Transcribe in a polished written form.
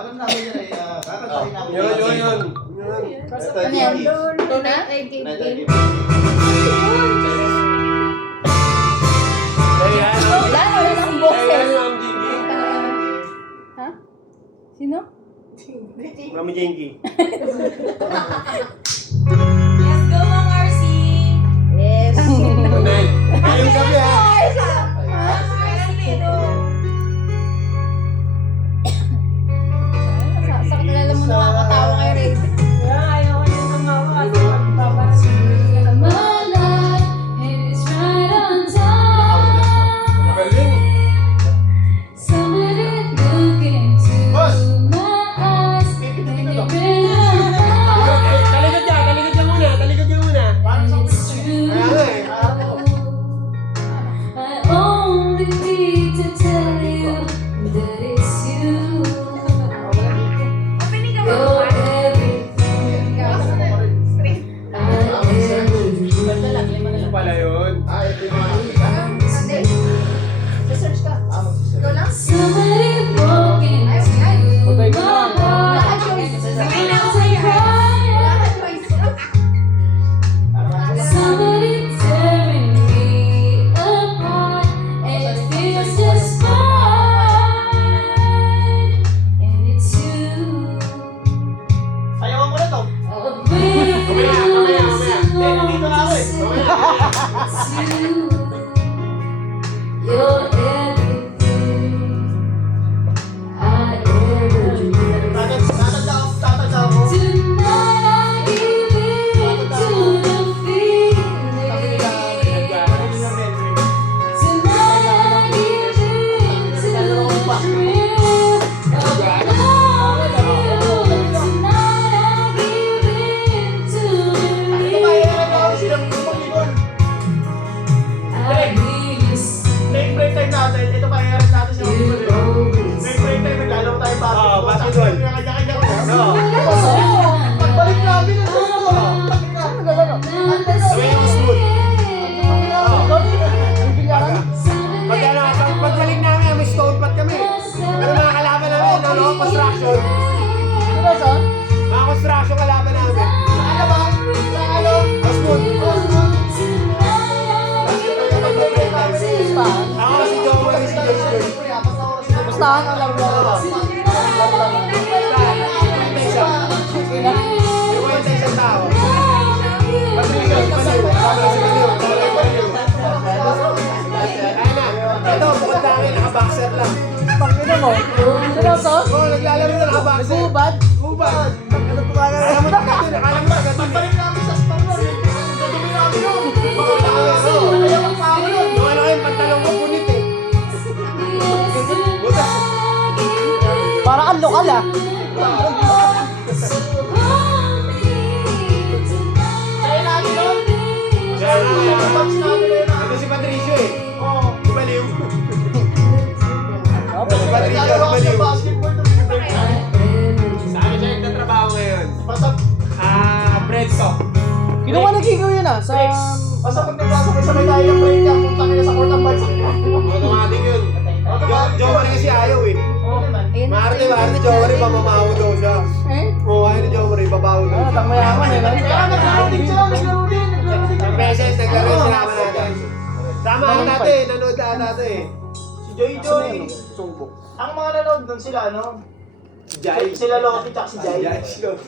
Alam namin yun ay kakatayin namin. Yun. Ano yan? Tuna? Wala ng boxes. Ha? Sino? Mami Jenky. Let's go, Ma'am Marcy! Yes. Ayun kami ha. Sa kilala mo nakakatawa kay Ray. Ayaw ko yung tumawa kasi magbabarang. Magaling. Talikod ka muna. Kaya nga eh. Opening ka mo. Ano pala yun? Ito yung mga nakita. Search ka. Ikaw lang? Patay ko na. Sabay na ako sa'yo. Sayawan mo na to. Mamaya. Dito na ako eh. You're everything I ever dreamed. Tatanda ako. Tonight I give in to the feeling. Tonight I give in to the thrill of loving you. Tonight I give in to the real. I really see Break time natin. Ito pangyayari natin sa you always. break time. Naglalaro tayo basketball. Basketball. Kanya-kanya ko. Oo. Pagbalik namin ang gusto. Sabay yung smooth. Paggaling namin, may stone pot kami. Pero mga kalaban namin, construction. Mga construction kalaban namin. Ano ba? Ano? Smooth. Ako si Joey, si Joey. Pustahan ang laro. Isang tao. Ayun na. Ito, bukod sa akin, naka-boxer lang. Pangina mo. Seryoso? Oo, naglalaro na naka-boxer. Gubad? Gubad. Alam mo na gatin. Pagbalik namin sa sponsor. Dudumi namin yun. Yung ano kayo, pantalong ko punit eh. Butas. Para kang lokal ah. Kaya namin yun. Match namin na yun. Ito si Patricio eh. Oo. Di baliw. Si Patricio, Naglalaro di ako sa baliw. basketball. Break time. Saan siya nagtatrabaho ngayon? Basta Bread talk. Kinuha na kigaw yun ah. Sa... Basta pag nagsasabay-sabay tayo ng break time, punta kayo sa court ng bansa. Automatic yun. Jowa rin kasi ayaw eh. Oo naman. Maarte, Jowa rin, mamamaho daw siya. Eh? Oo, ayaw ni Jowa rin, babaho daw siya. Tangmayaman eh. Kaya naglaro din sila, naglaro din. Ang beses, naglaro yung sinama natin. Tama ako dati, nanood na dati eh. Si Joy Joy. Sumbok. Ang mga nanood doon sila, ano? Si Jai. Sila Loki, tsaka si Jai. Si Jai.